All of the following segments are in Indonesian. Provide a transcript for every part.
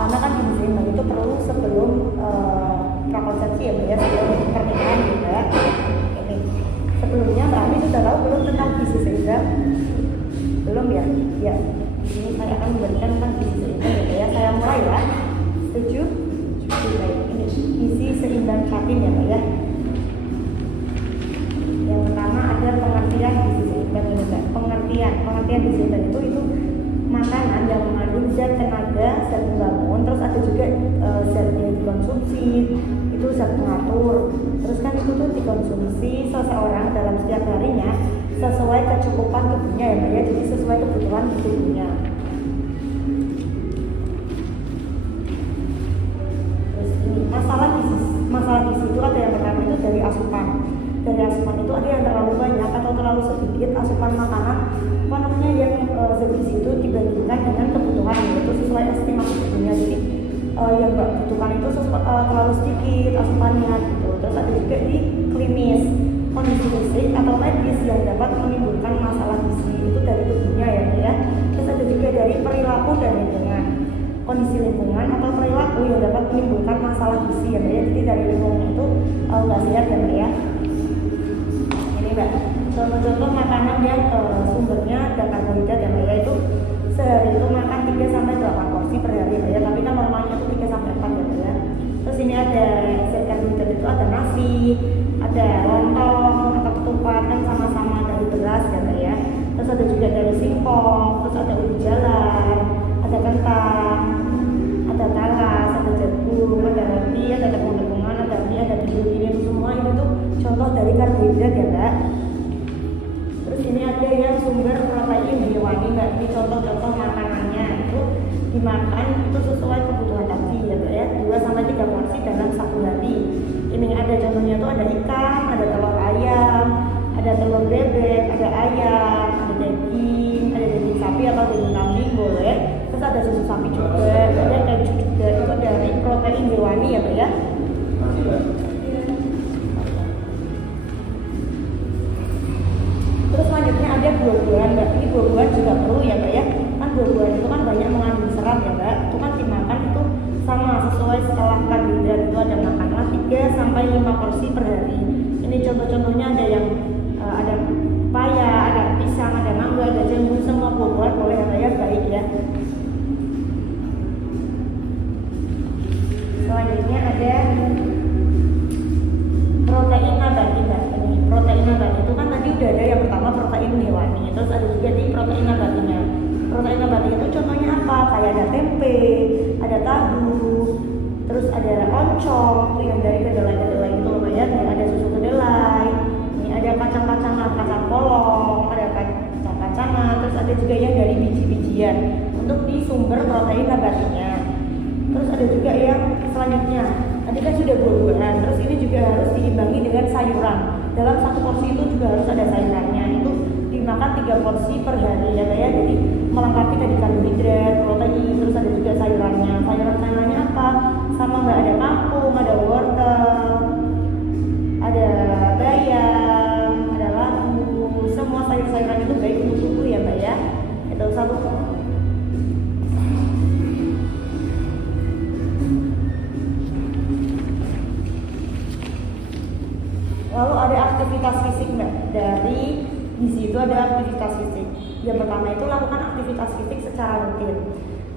karena kan gizi seimbang itu perlu sebelum prakonsepsi ya Mbak ya, sebelum pernikahan juga. Ini sebelumnya Mbak Ami sudah tahu belum tentang gizi seimbang? Belum ya? Ya, ini saya akan memberikan tentang gizi seimbang ya Mbak ya. Saya mulai ya. Setuju? Baik, ini gizi seimbang Fatin ya Mbak ya. Yang pertama ada pengertian gizi seimbang ini Mbak. Pengertian gizi seimbang itu makanan yang mengandung zat tenaga, zat pembangun, terus ada juga zat yang dikonsumsi, itu zat pengatur. Terus kan itu tuh dikonsumsi seseorang dalam setiap harinya sesuai kecukupan tubuhnya ya Mbak ya, jadi sesuai kebutuhan tubuhnya. Terus ini masalah gizi itu ada yang pertama itu dari asupan. Dari asupan itu ada yang terlalu banyak atau terlalu sedikit asupan makanan yang zat gizi itu dibandingkan dengan kebutuhan, yaitu sesuai estimasi tubuhnya. Jadi yang Mbak butuhkan itu terlalu sedikit asupannya gitu. Terus ada juga di klinis, kondisi fisik atau medis yang dapat menimbulkan masalah gizi itu dari tubuhnya ya. Terus ada juga dari perilaku dan lingkungan, kondisi lingkungan atau perilaku yang dapat menimbulkan masalah gizi ya Mbak ya. Jadi dari lingkungan itu nggak sehat ya Mbak ya. Ini Mbak, contoh-contoh makanan yang sumbernya ada karbohidrat ya Mbak ya, itu sehari itu makan 3-8 porsi per hari Mbak ya, tapi kan normalnya itu 3-4 ya Mbak ya. Terus ini ada zat karbohidrat itu ada nasi, ada lontong atau ketupat kan sama-sama dari beras ya Mbak ya. Terus ada juga dari singkong, terus ada ubi jalar, ada kentang, ada talas, ada jagung, ada roti, ada tepung-tepungan, ada mie, ada bihun, ini semua itu tuh contoh dari karbohidrat ya Mbak. Terus ini ada yang sumber protein hewani Mbak, ini contoh-contoh makanannya itu dimakan itu sesuai kebutuhan tadi ya Mbak ya, 2-3 porsi dalam satu hari. Ini ada contohnya tuh ada ikan, ada telur ayam, ada telur bebek, ada ayam, ada daging sapi atau daging kambing boleh. Terus ada susu sapi juga, ada keju juga, itu dari protein hewani ya Mbak ya. Terus selanjutnya ada buah-buahan Mbak, ini buah-buahan juga perlu ya Mbak ya. Kan buah-buahan itu kan banyak mengandung serat ya Mbak, itu kan dimakan itu sama sesuai skala karbohidrat itu ada makanlah 3-5 porsi per hari. Ini contoh-contohnya ada yang ada paya, ada pisang, ada mangga, ada jambu, semua buah-buahan boleh ya Mbak ya, baik ya. Selanjutnya ada protein nabati Mbak. Ini protein nabati itu kan tadi udah ada yang pertama protein hewani, terus ada juga di protein nabatinya. Protein nabati itu contohnya apa? Kayak ada tempe, ada tahu, terus ada oncom yang dari kedelai itu Mbak ya, ada susu kedelai, ini ada kacang-kacangan, kacang polong, ada kacang-kacangan, terus ada juga yang dari biji-bijian untuk di sumber protein nabatinya. Terus ada juga yang selanjutnya, tadi kan sudah buah-buahan, terus ini juga harus diimbangi dengan sayuran. Dalam satu porsi itu juga harus ada sayurannya, itu dimakan 3 porsi per hari ya Mbak ya. Jadi melengkapi tadi karbohidrat, protein, terus ada juga sayurannya. Sayurannya apa? Sama Mbak, ada kangkung, ada wortel, ada bayam, ada labu, semua sayur-sayuran itu baik untuk tubuh ya Mbak ya. Itu satu. Lalu ada aktivitas fisik Mbak, dari gizi itu ada aktivitas fisik. Yang pertama itu lakukan aktivitas fisik secara rutin.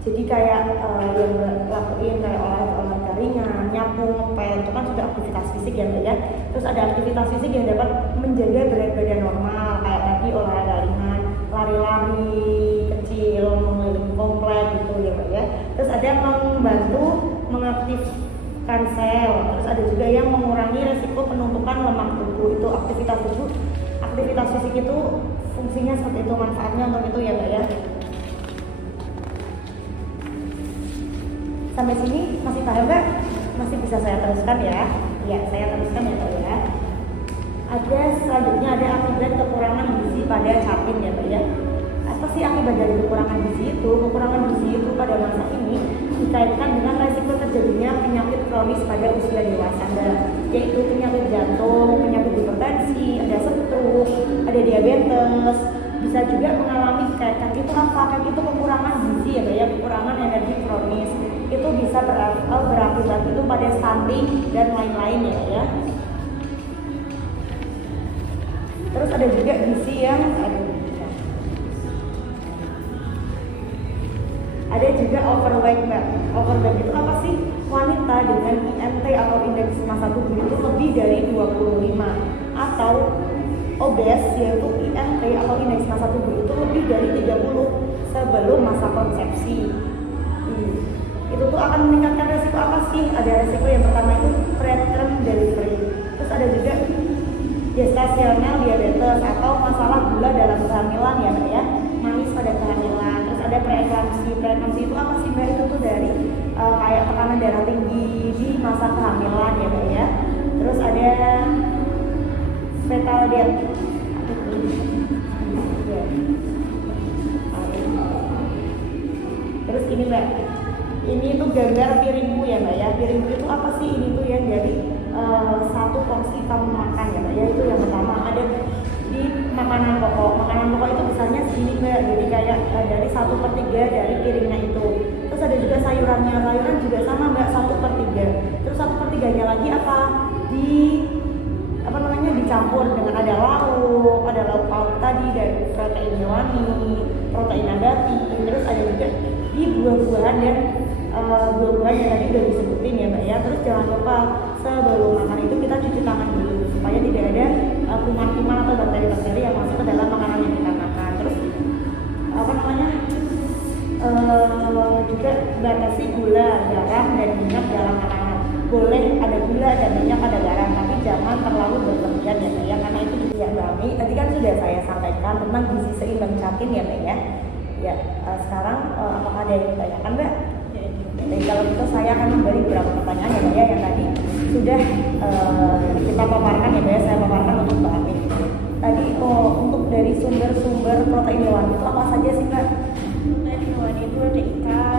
Jadi kayak yang lakuin kayak olahraga ringan, nyapu, ngepel, itu kan sudah aktivitas fisik ya Mbak ya. Terus ada aktivitas fisik yang dapat menjaga berat badan normal, kayak tadi olahraga ringan, lari-lari kecil, mengelilingi komplek gitu ya Mbak ya. Terus ada yang membantu mengaktifkan sel, terus ada juga yang mengurangi resiko penumpukan lemak tubuh. Itu aktivitas fisik itu fungsinya seperti itu, manfaatnya untuk itu ya Mbak ya. Sampai sini masih paham Mbak? Masih bisa saya teruskan ya? Ya, saya teruskan ya Mbak ya. Ada selanjutnya ada akibat kekurangan gizi pada Fatin ya Mbak ya. Apa sih akibat dari kekurangan gizi itu? Kekurangan gizi itu pada masa ini dikaitkan dengan resiko terjadinya penyakit kronis pada usia dewasa, yaitu penyakit jantung, penyakit hipertensi, ada stroke, ada diabetes, bisa juga mengalami kayak itu apa? Kayak itu kekurangan gizi ya Mbak ya, kekurangan energi kronis. Itu pada stunting dan lain-lain ya. Terus ada juga gizi yang ada juga overweight mbak. Overweight itu apa sih? Wanita dengan IMT atau indeks massa tubuh itu lebih dari 25, atau obes yaitu IMT atau indeks massa tubuh itu lebih dari 30 sebelum masa konsepsi. Itu tuh akan meningkatkan resiko apa sih? Ada resiko yang pertama itu preterm delivery. Terus ada juga gestasional diabetes atau masalah gula dalam kehamilan ya, manis pada kehamilan. Terus ada preeklamsi. Preeklamsi itu apa sih mbak? Itu tuh dari kayak tekanan darah tinggi di masa kehamilan ya. Terus ada fetal death. Terus ini mbak, ini tuh gambar piringmu ya mbak ya. Piringmu itu apa sih? Ini tuh yang jadi satu porsi kamu makan ya mbak ya. Itu yang pertama. Ada di makanan pokok. Makanan pokok itu besarnya segini mbak, jadi kayak dari 1/3 dari piringnya itu. Terus ada juga sayurannya. Sayuran juga sama mbak, 1/3. Terus 1/3-nya lagi apa? Dicampur dengan ada lauk pauk tadi dari protein hewani, protein nabati. Terus ada juga di buah-buahan dan buah-buahan yang tadi udah disebutin ya mbak ya. Terus jangan lupa sebelum makan itu kita cuci tangan dulu supaya tidak ada kuman-kuman atau bakteri-bakteri yang masuk ke dalam makanan yang kita makan. Terus juga batasi gula, garam, dan minyak dalam makanan. Boleh ada gula dan minyak, ada garam, tapi jangan terlalu berlebihan ya karena itu juga kami tadi kan sudah saya sampaikan tentang gizi seimbang cakin ya mbak ya. Sekarang apakah ada yang ditanyakan mbak? Jadi kalau gitu saya akan memberi beberapa pertanyaan ya mbak ya, yang tadi sudah kita paparkan ya mbak ya, saya paparkan untuk mbak Amin. Tadi untuk dari sumber-sumber protein hewani itu apa saja sih mbak? Protein hewani itu ada ikan,